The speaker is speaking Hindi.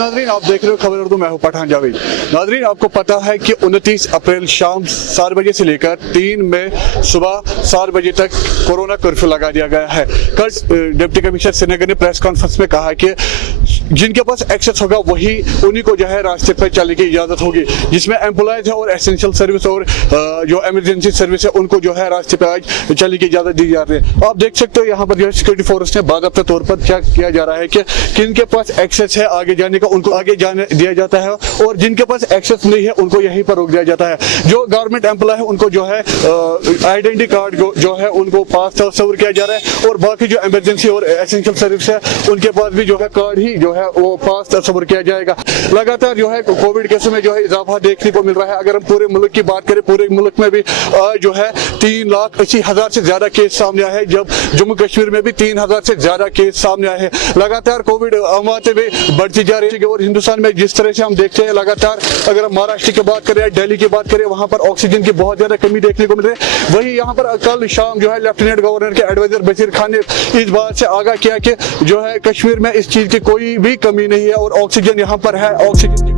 नाजरीन, आप देख रहे हो खबर उर्दू, मैं हूं पठान जावेद। नाजरीन, आपको पता है कि 29 अप्रैल शाम 7 बजे से लेकर 3 मई सुबह 7 बजे तक कोरोना कर्फ्यू लगा दिया गया है। कल डिप्टी कमिश्नर श्रीनगर ने प्रेस कॉन्फ्रेंस में कहा कि जिनके पास एक्सेस होगा वही उन्हीं को जो है रास्ते पर चलने की इजाजत होगी, जिसमें एम्प्लॉयज है और एसेंशियल सर्विस और जो इमरजेंसी सर्विस है उनको जो है रास्ते पर आज चलने की इजाजत दी जा रही है। आप देख सकते हो यहाँ पर जो है सिक्योरिटी फोर्स ने बाकायदा तौर पर चेक किया जा रहा है कि किनके पास एक्सेस है आगे जाने का, उनको आगे जाने दिया जाता है, और जिनके पास एक्सेस नहीं है उनको यहीं पर रोक दिया जाता है। जो गवर्नमेंट एम्प्लॉय है उनको जो है आइडेंटिटी कार्ड जो है उनको पास तस्वर किया जा रहा है, और बाकी जो इमरजेंसी और एसेंशियल सर्विस है उनके पास भी जो है कार्ड ही जो है वो पास तस्वर किया जाएगा। लगातार जो है कोविड केसों में जो है इजाफा देखने को मिल रहा है। अगर हम पूरे मुल्क की बात करें, पूरे मुल्क में भी आज जो है 3,80,000 से ज्यादा केस सामने आए हैं, जब जम्मू कश्मीर में भी 3,000 से ज्यादा केस सामने आए हैं। लगातार कोविड अमाते में बढ़ती जा रही है, और हिंदुस्तान में जिस तरह से हम देखते हैं लगातार, अगर हम महाराष्ट्र की बात करें, दिल्ली की बात करें, वहां पर ऑक्सीजन की बहुत ज्यादा कमी देखने को मिल रही है। वहीं यहाँ पर कल शाम जो है लेफ्टिनेंट गवर्नर के एडवाइजर बशीर खान ने इस बात से आगाह किया कि जो है कश्मीर में इस चीज की कोई भी कमी नहीं है और ऑक्सीजन यहाँ पर है। ऑक्सीजन